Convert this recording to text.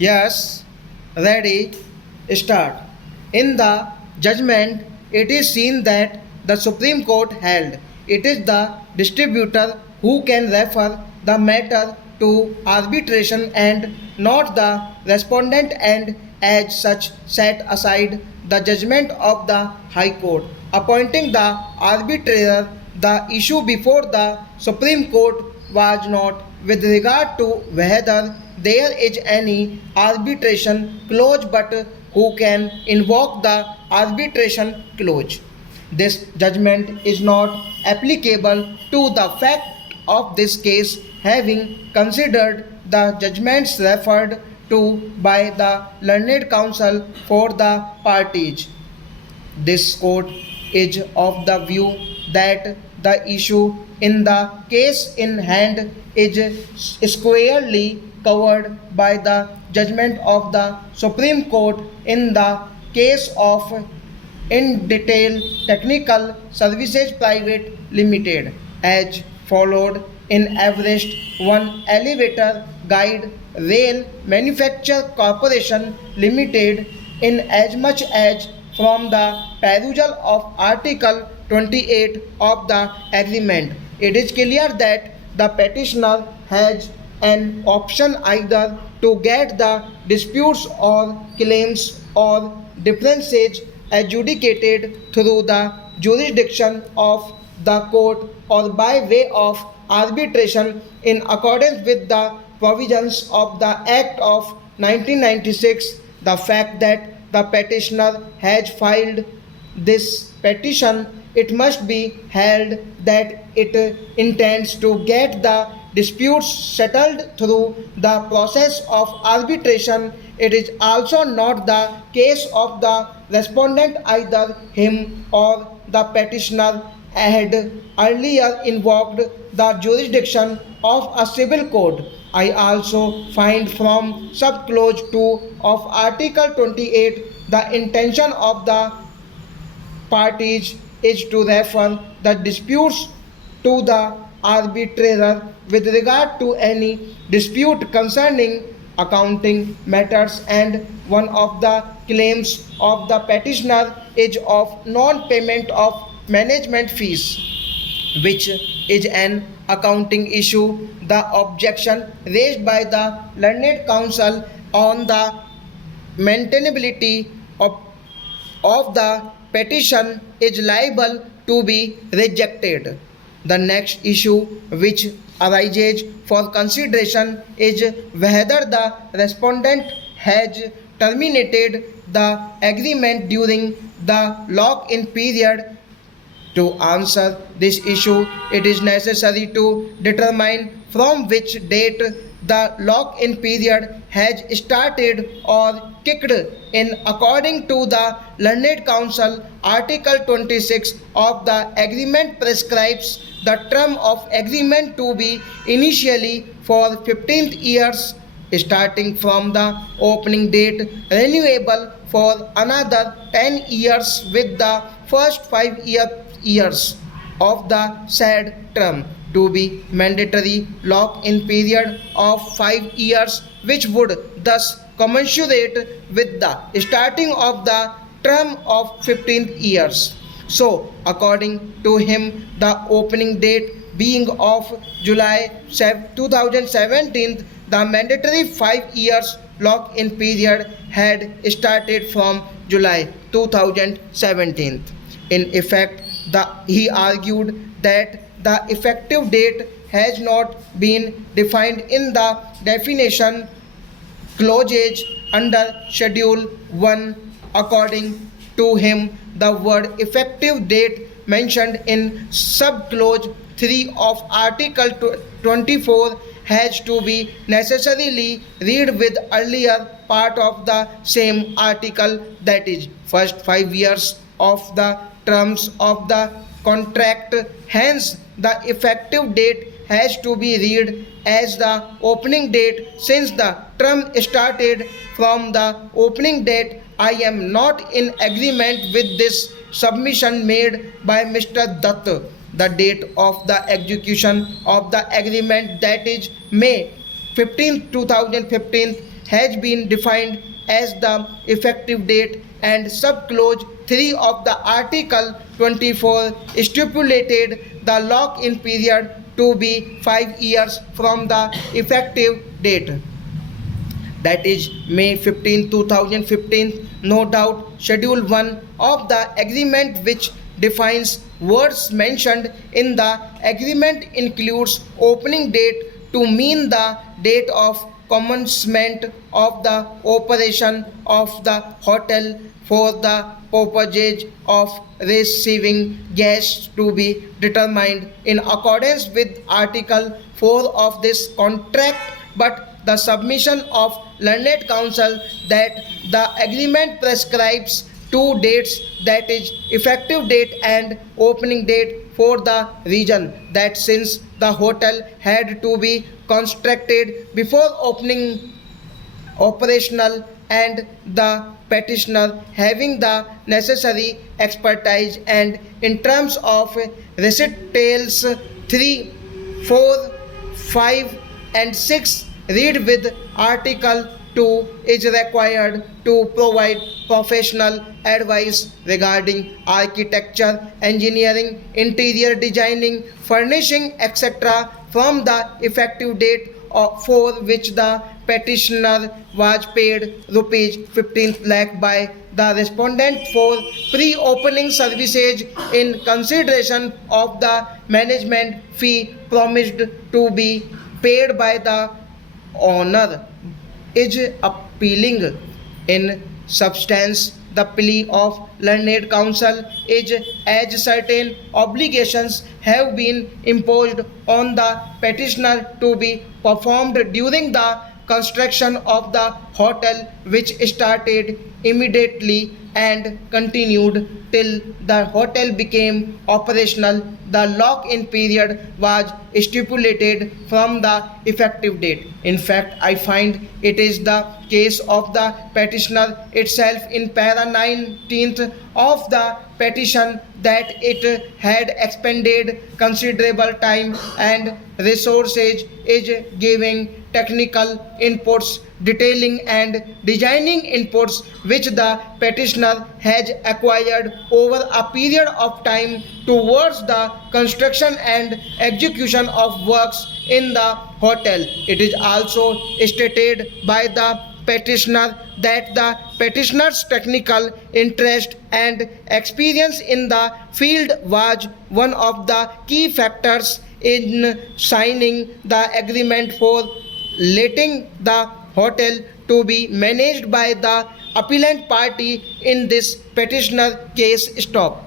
Yes, ready, start. In the judgment, it is seen that the Supreme Court held it is the distributor who can refer the matter to arbitration and not the respondent, and as such set aside the judgment of the High Court, appointing the arbitrator. The issue before the Supreme Court was not with regard to whether there is any arbitration clause but who can invoke the arbitration clause. This judgment is not applicable to the fact of this case, having considered the judgments referred to by the learned counsel for the parties. This court is of the view that the issue in the case in hand is squarely covered by the judgment of the Supreme Court in the case of in detail technical services private limited as followed in Everest 1 elevator guide rail manufacture corporation limited in as much as from the perusal of article 28 of the agreement it is clear that the petitioner has an option either to get the disputes or claims or differences adjudicated through the jurisdiction of the court or by way of arbitration in accordance with the provisions of the Act of 1996. The fact that the petitioner has filed this petition, it must be held that it intends to get the disputes settled through the process of arbitration. It is also not the case of the respondent, either him or the petitioner had earlier invoked the jurisdiction of a civil court. I also find from subclause 2 of Article 28 the intention of the parties is to refer the disputes to the arbitrator with regard to any dispute concerning accounting matters, and one of the claims of the petitioner is of non-payment of management fees, which is an accounting issue. The objection raised by the learned counsel on the maintainability of the petition is liable to be rejected. The next issue which arises for consideration is whether the respondent has terminated the agreement during the lock-in period. To answer this issue, it is necessary to determine from which date the lock-in period has started or kicked in. According to the learned counsel, Article 26 of the agreement prescribes the term of agreement to be initially for 15 years starting from the opening date, renewable for another 10 years with the first 5 years of the said term to be mandatory lock-in period of 5 years, which would thus commensurate with the starting of the term of 15 years. So, according to him, the opening date being of July 2017, the mandatory 5 years lock-in period had started from July 2017. In effect, he argued that the effective date has not been defined in the definition clauses under Schedule 1. According to him, the word effective date mentioned in subclause 3 of Article 24 has to be necessarily read with earlier part of the same article, that is, first 5 years of the terms of the contract. Hence, the effective date has to be read as the opening date. Since the term started from the opening date, I am not in agreement with this submission made by Mr. Dutt. The date of the execution of the agreement, that is May 15, 2015, has been defined as the effective date, and subclause 3 of the Article 24 stipulated the lock-in period to be 5 years from the effective date, that is May 15, 2015. No doubt, Schedule 1 of the agreement, which defines words mentioned in the agreement, includes opening date to mean the date of commencement of the operation of the hotel for the purposes of receiving guests to be determined in accordance with Article 4 of this contract, but the submission of learned counsel that the agreement prescribes two dates, that is effective date and opening date, for the reason that since the hotel had to be constructed before opening operational, and the petitioner having the necessary expertise, and in terms of recitals 3, 4, 5 and 6 read with Article 2 is required to provide professional advice regarding architecture, engineering, interior designing, furnishing, etc. from the effective date for which the petitioner was paid rupees 15 lakh by the respondent for pre-opening services in consideration of the management fee promised to be paid by the owner, is appealing. In substance, the plea of learned counsel is as certain obligations have been imposed on the petitioner to be performed during the construction of the hotel, which started immediately and continued till the hotel became operational. The lock-in period was stipulated from the effective date. In fact, I find it is the case of the petitioner itself in para 19th of the petition that it had expended considerable time and resources is giving technical inputs, detailing and designing inputs which the petitioner has acquired over a period of time towards the construction and execution of works in the hotel. It is also stated by the petitioner that the petitioner's technical interest and experience in the field was one of the key factors in signing the agreement for letting the hotel to be managed by the appellant party in this petitioner case. Stop.